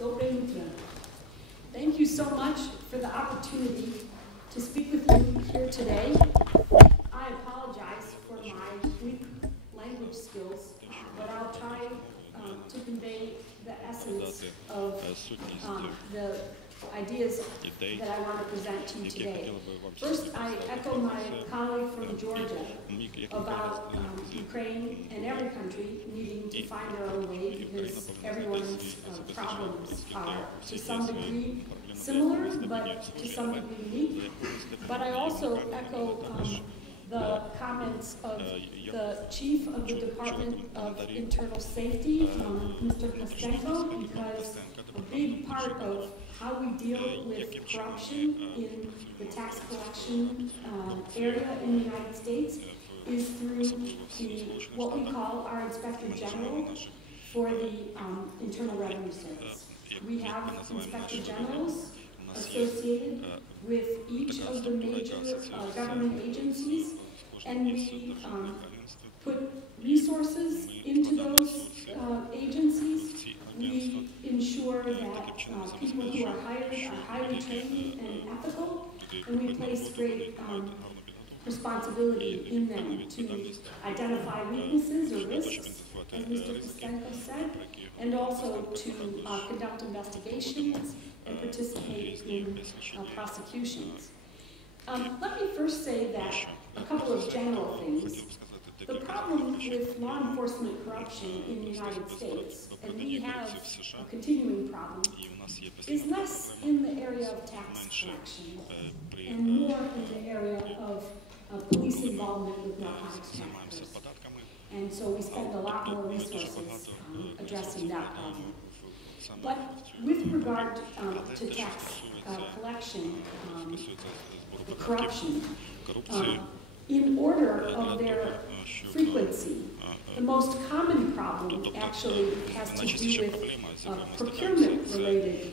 Доброе утро. Thank you so much for the opportunity to speak with you here today. I apologize for my weak language skills, but I'll try to convey the essence of the ideas that I want to present to you today. First, I echo my colleague from Georgia about Ukraine and every country needing to find their own way because everyone's problems are to some degree similar, but to some degree unique. But I also echo the comments of the Chief of the Department of Internal Safety, Mr. Kostenko, because a big part of how we deal with corruption in the tax collection area in the United States is through what we call our Inspector General for the Internal Revenue Service. We have Inspector Generals associated with each of the major government agencies, and we put resources into those agencies. We ensure that people who are hired are highly trained and ethical, and we place great responsibility in them to identify weaknesses or risks, as Mr. Kostenko said, and also to conduct investigations and participate in prosecutions. Let me first say that a couple of general things. The problem with law enforcement corruption in the United States, and we have a continuing problem, is less in the area of tax collection and more in the area of police involvement with narcotics traffickers. And so we spend a lot more resources addressing that problem. But with regard to tax collection, the corruption, in order of their frequency, the most common problem actually has to do with procurement-related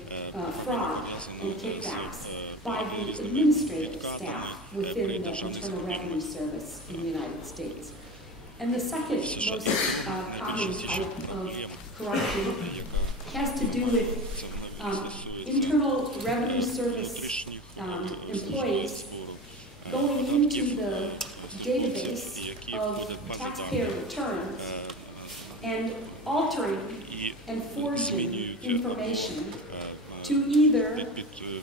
fraud and kickbacks by the administrative staff within the Internal Revenue Service in the United States. And the second most common type of corruption has to do with Internal Revenue Service employees going into the database of taxpayer returns and altering and forging information to either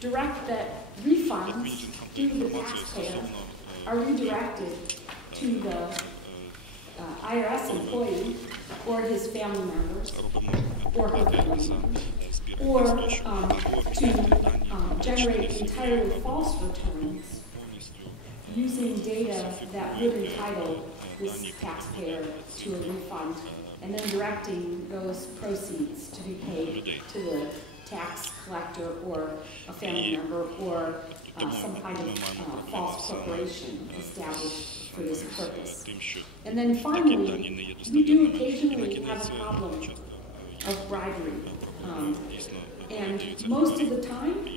direct that refunds due to the taxpayer are redirected to the IRS employee or his family members or her family members, or to generate entirely false returns using data that would entitle this taxpayer to a refund, and then directing those proceeds to be paid to the tax collector or a family member or some kind of false corporation established for this purpose. And then finally, we do occasionally have a problem of bribery. And most of the time,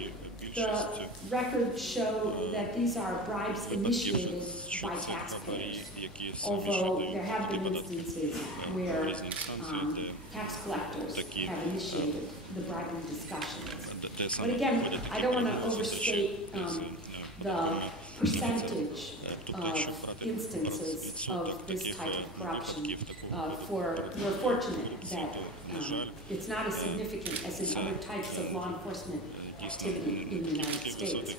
the records show that these are bribes initiated by taxpayers, although there have been instances where tax collectors have initiated the bribery discussions. But again, I don't want to overstate the percentage of instances of this type of corruption. We're fortunate that it's not as significant as in other types of law enforcement activity in the United States.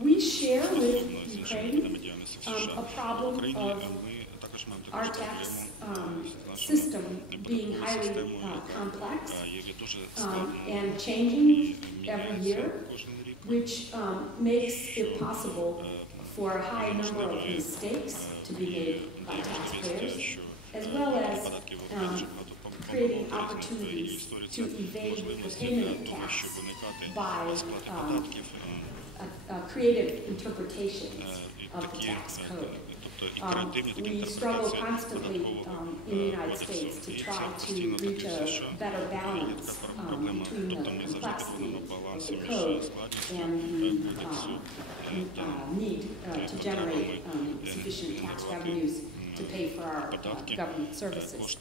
We share with Ukraine a problem of our tax system being highly complex and changing every year, which makes it possible for a high number of mistakes to be made by taxpayers, as well as creating opportunities to evade the payment of tax by creative interpretations of the tax code. We struggle constantly in the United States to try to reach a better balance between the complexity of the code and the need to generate sufficient tax revenues to pay for our government services.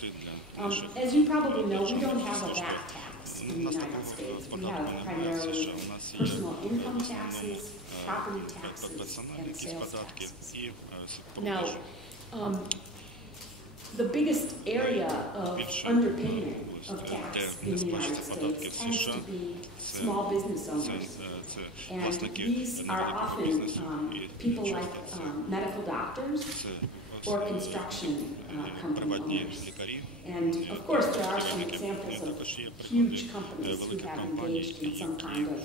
As you probably know, we don't have a VAT tax in the United States. We have primarily personal income taxes, property taxes, and sales taxes. Now, the biggest area of underpayment of tax in the United States tends to be small business owners. And these are often people like medical doctors or construction company owners. And of course, there are some examples of huge companies who have engaged in some kind of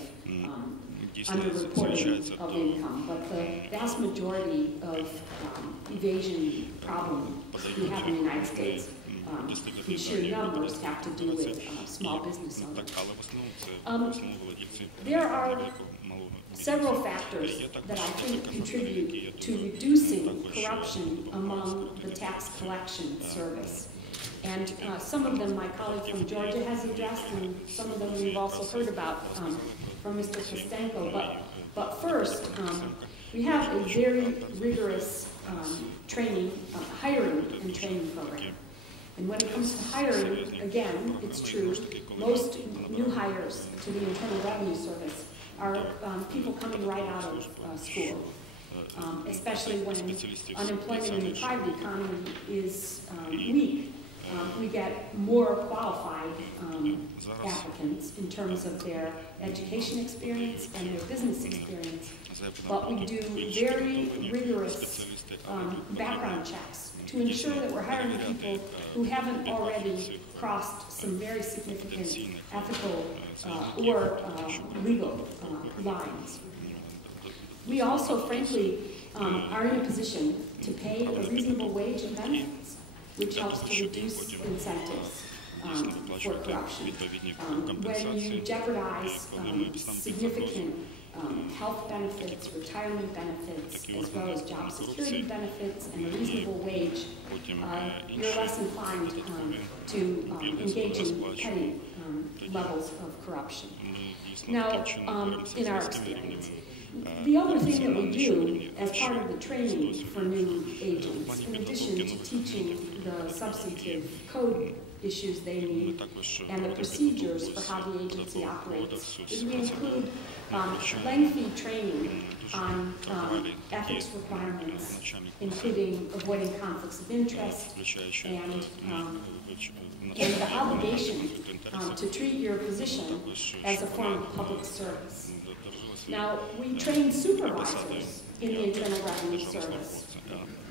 underreporting of income, but the vast majority of evasion problems we have in the United States, in sheer numbers, have to do with small business owners. There are several factors that I think contribute to reducing corruption among the tax collection service. And some of them my colleague from Georgia has addressed, and some of them we've also heard about from Mr. Kostenko. But first, we have a very rigorous hiring and training program. And when it comes to hiring, again, it's true, most new hires to the Internal Revenue Service are people coming right out of school, especially when unemployment in the private economy is weak. We get more qualified applicants in terms of their education experience and their business experience, but we do very rigorous background checks to ensure that we're hiring people who haven't already crossed some very significant ethical or legal lines. We also, frankly, are in a position to pay a reasonable wage and benefits, which helps to reduce incentives for corruption. When you jeopardize significant health benefits, retirement benefits, as well as job security benefits and a reasonable wage, you're less inclined to engage in petty levels of corruption. Now, in our experience, the other thing that we do as part of the training for new agents, in addition to teaching the substantive code issues they need and the procedures for how the agency operates, is we include lengthy training on ethics requirements, including avoiding conflicts of interest and the obligation to treat your position as a form of public service. Now, we train supervisors in the Internal Revenue Service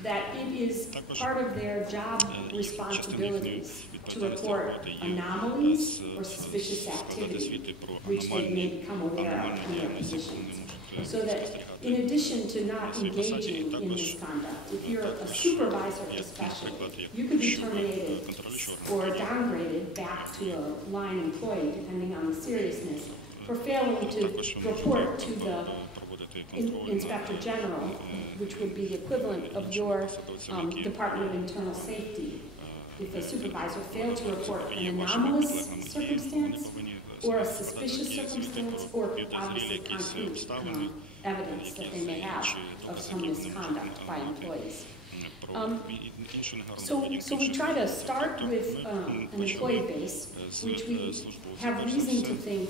that it is part of their job responsibilities to report anomalies or suspicious activity which they may become aware of in their positions. So that in addition to not engaging in misconduct, if you're a supervisor especially, you could be terminated or downgraded back to a line employee, depending on the seriousness, for failing to report to the Inspector General, which would be the equivalent of your Department of Internal Safety. If a supervisor failed to report an anomalous circumstance or a suspicious circumstance or obviously concrete evidence that they may have of some misconduct by employees. So we try to start with an employee base, which we have reason to think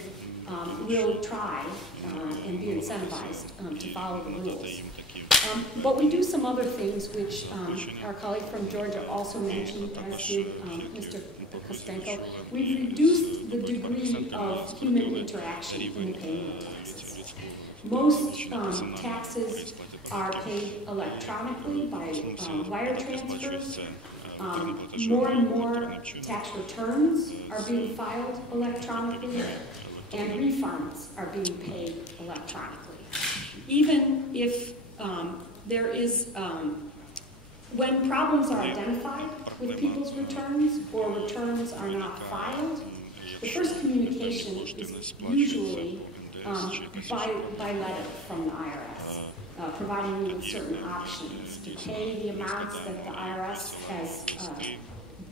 will try and be incentivized to follow the rules. But we do some other things which our colleague from Georgia also mentioned, as did Mr. Kostenko. We've reduced the degree of human interaction in the payment of taxes. Most taxes are paid electronically by wire transfers. More and more tax returns are being filed electronically, and refunds are being paid electronically. Even if there is, when problems are identified with people's returns or returns are not filed, the first communication is usually by letter from the IRS, providing you with certain options to pay the amounts that the IRS has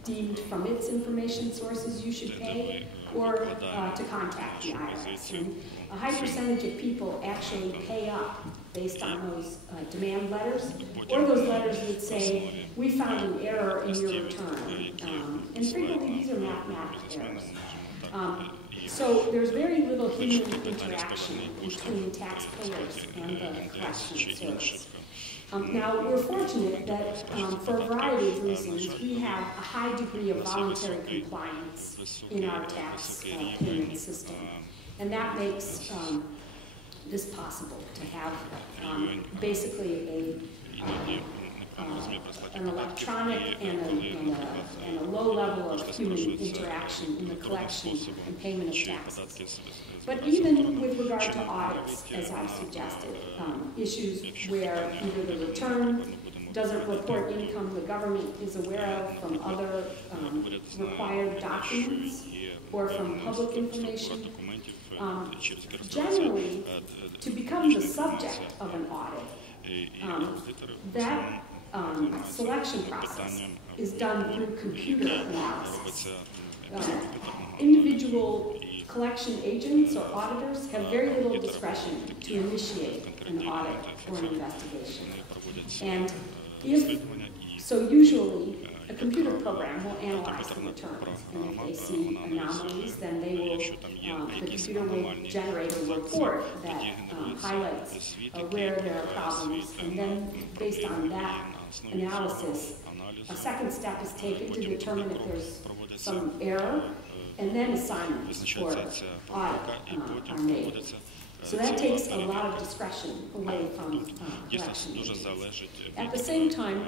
deemed from its information sources you should pay, or to contact the IRS. And a high percentage of people actually pay up based on those demand letters, or those letters that say, we found an error in your return. And frequently these are mathematical errors. So there's very little human interaction between taxpayers and the collection service. Now, we're fortunate that for a variety of reasons, we have a high degree of voluntary compliance in our tax payment system. And that makes this possible, to have basically an electronic and a low level of human interaction in the collection and payment of taxes. But even with regard to audits, as I've suggested, issues where either the return doesn't report income the government is aware of from other required documents or from public information, generally, to become the subject of an audit, that selection process is done through computer analysis. Individual collection agents or auditors have very little discretion to initiate an audit or an investigation. And so usually a computer program will analyze the returns, and if they see anomalies, then they will, the computer will generate a report that highlights where there are problems, and then based on that analysis, a second step is taken to determine if there's some error, and then assignments for audit are made. So that takes a lot of discretion away from collection agents. At the same time,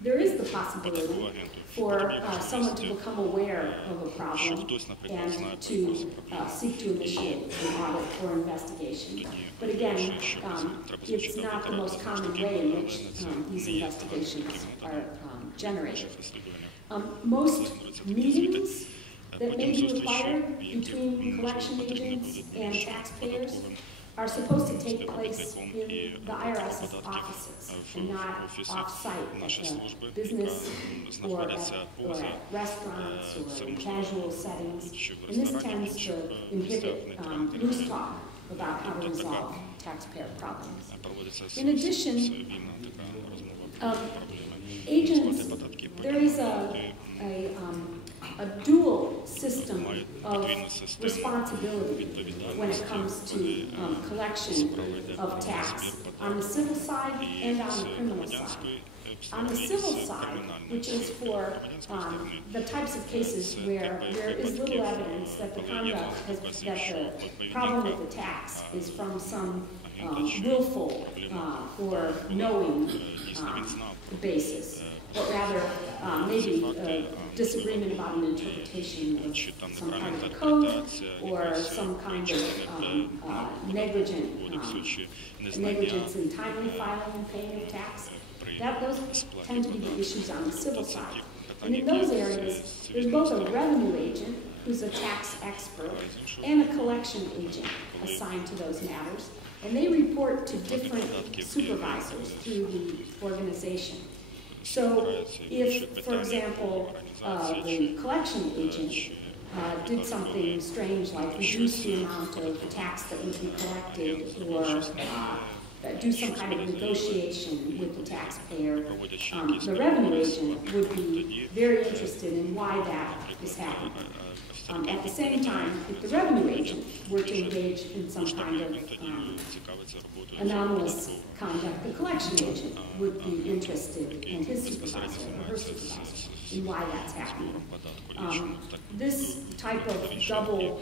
there is the possibility for someone to become aware of a problem and to seek to initiate an audit or investigation. But again, it's not the most common way in which these investigations are generated. Most meetings that may be required between collection agents and taxpayers are supposed to take place in the IRS's offices and not off-site at the business or at restaurants or in casual settings. And this tends to inhibit loose talk about how to resolve taxpayer problems. In addition, agents, there is a dual system of responsibility when it comes to collection of tax on the civil side and on the criminal side. On the civil side, which is for the types of cases where there is little evidence that the conduct that the problem with the tax is from some willful or knowing basis, but rather maybe a disagreement about an interpretation of some kind of a code or some kind of negligence in timely filing and paying of tax. Those tend to be the issues on the civil side. And in those areas, there's both a revenue agent, who's a tax expert, and a collection agent assigned to those matters. And they report to different supervisors through the organization. So if, for example, the collection agent did something strange like reduce the amount of tax that would be collected or do some kind of negotiation with the taxpayer, the revenue agent would be very interested in why that is happening. At the same time, if the revenue agent were to engage in some kind of anomalous conduct, the collection agent would be interested in his supervisor or her supervisor in why that's happening. This type of double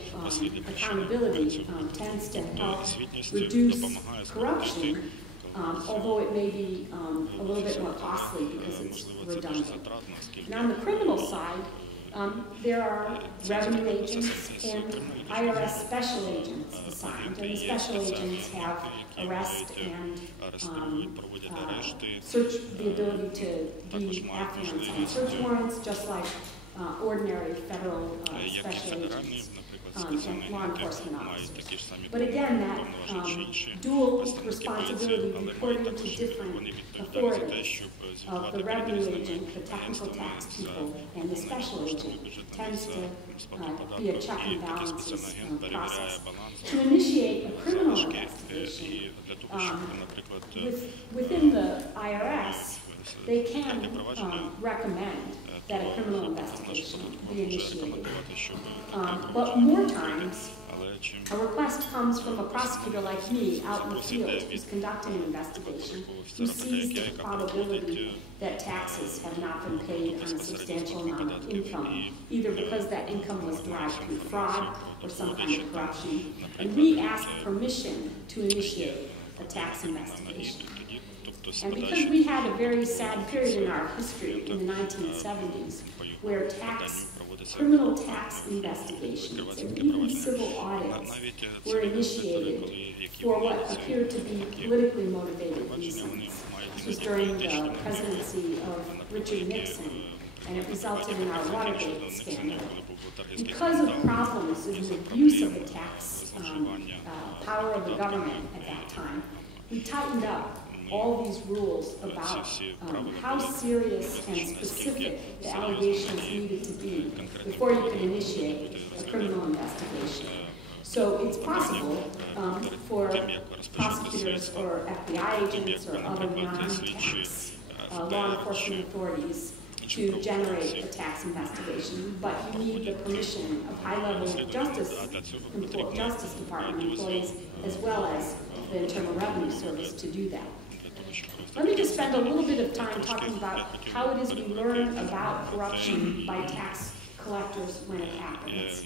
accountability tends to help reduce corruption, although it may be a little bit more costly because it's redundant. And on the criminal side, there are revenue agents and IRS special agents assigned, and the special agents have arrest and search, the ability to be affluent on search warrants, just like ordinary federal special agents and law enforcement officers. But again, that dual responsibility reporting to different authorities of the revenue agent, the technical tax people, and the special agent tends to be a check and balances process. To initiate a criminal investigation within the IRS, they can recommend that a criminal investigation be initiated. But more times, a request comes from a prosecutor like me out in the field who's conducting an investigation, who sees the probability that taxes have not been paid on a substantial amount of income, either because that income was derived through fraud or some kind of corruption, and we ask permission to initiate a tax investigation. And because we had a very sad period in our history in the 1970s, where criminal tax investigations and even civil audits were initiated for what appeared to be politically motivated reasons. This was during the presidency of Richard Nixon, and it resulted in our Watergate scandal. Because of problems in the abuse of the tax power of the government at that time, we tightened up all these rules about how serious and specific the allegations needed to be before you could initiate a criminal investigation. So it's possible for prosecutors or FBI agents or other non-tax law enforcement authorities to generate a tax investigation, but you need the permission of high-level Justice Department employees as well as the Internal Revenue Service to do that. Let me just spend a little bit of time talking about how it is we learn about corruption by tax collectors when it happens.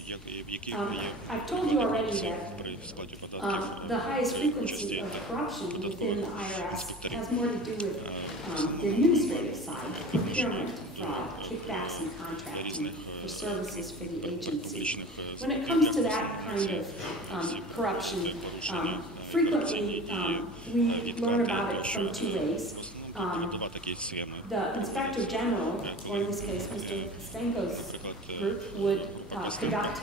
I've told you already that the highest frequency of corruption within the IRS has more to do with the administrative side, procurement, fraud, kickbacks and contracting for services for the agency. When it comes to that kind of corruption, frequently, we learn about it from two ways. The Inspector General, or in this case, Mr. Kostenko's group, would conduct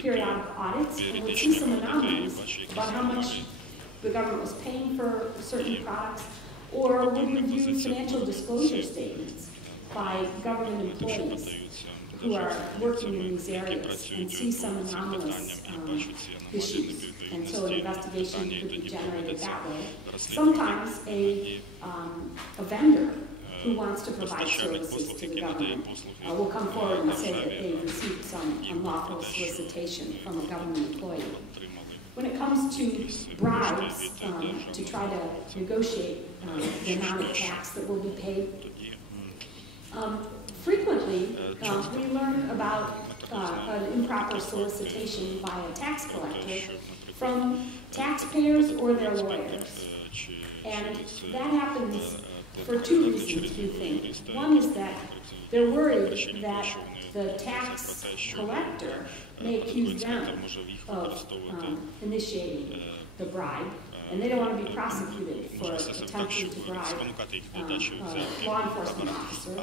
periodic audits and would see some anomalies about how much the government was paying for certain products, or would review financial disclosure statements by government employees who are working in these areas and see some anomalous issues. And so an investigation could be generated that way. Sometimes a vendor who wants to provide services to the government will come forward and say that they received some unlawful solicitation from a government employee. When it comes to bribes, to try to negotiate the amount of tax that will be paid, frequently we learn about an improper solicitation by a tax collector from taxpayers or their lawyers. And that happens for two reasons, we think. One is that they're worried that the tax collector may accuse them of initiating the bribe, and they don't want to be prosecuted for attempting to bribe a law enforcement officer.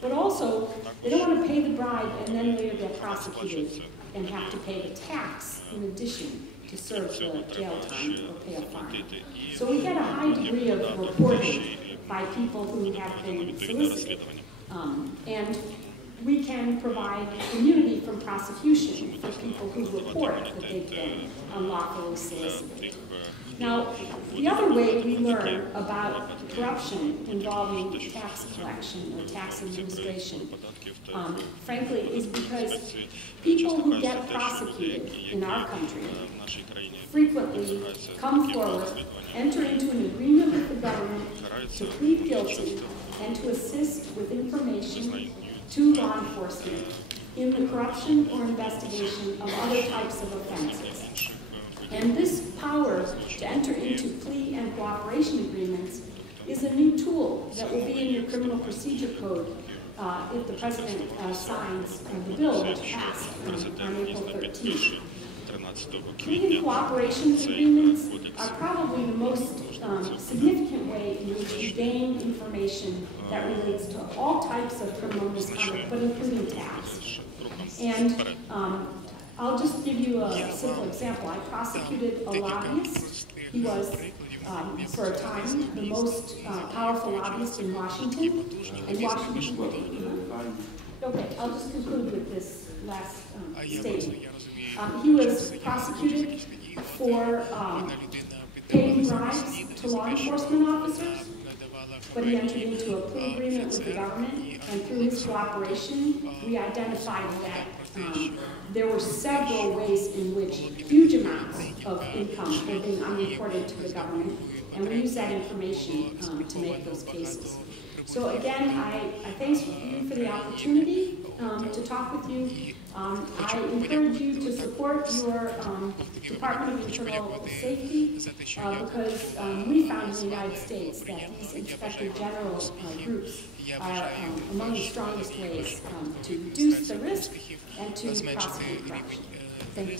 But also, they don't want to pay the bribe and then later get prosecuted and have to pay the tax in addition to serve the jail time or pay a fine. So we get a high degree of reporting by people who have been solicited. And we can provide immunity from prosecution for people who report that they've been unlawfully solicited. Now, the other way we learn about corruption involving tax collection or tax administration, frankly, is because people who get prosecuted in our country frequently come forward, enter into an agreement with the government to plead guilty and to assist with information to law enforcement in the corruption or investigation of other types of offenses. And this power to enter into plea and cooperation agreements is a new tool that will be in your criminal procedure code if the President signs the bill which passed on April 13th. Plea and cooperation agreements are probably the most significant way in which you gain information that relates to all types of criminal misconduct, but including tax. And I'll just give you a simple example. I prosecuted a lobbyist. He was, for a time, the most powerful lobbyist in Washington. And Washington. Okay, I'll just conclude with this last statement. He was prosecuted for paying bribes to law enforcement officers, but he entered into a plea agreement with the government, and through his cooperation, we identified that there were several ways in which huge of income for being unreported to the government, and we use that information to make those cases. So again, I thank you for the opportunity to talk with you. I encourage you to support your Department of Internal Safety because we found in the United States that these Inspector General groups are among the strongest ways to reduce the risk and to prosecute corruption. Thank you.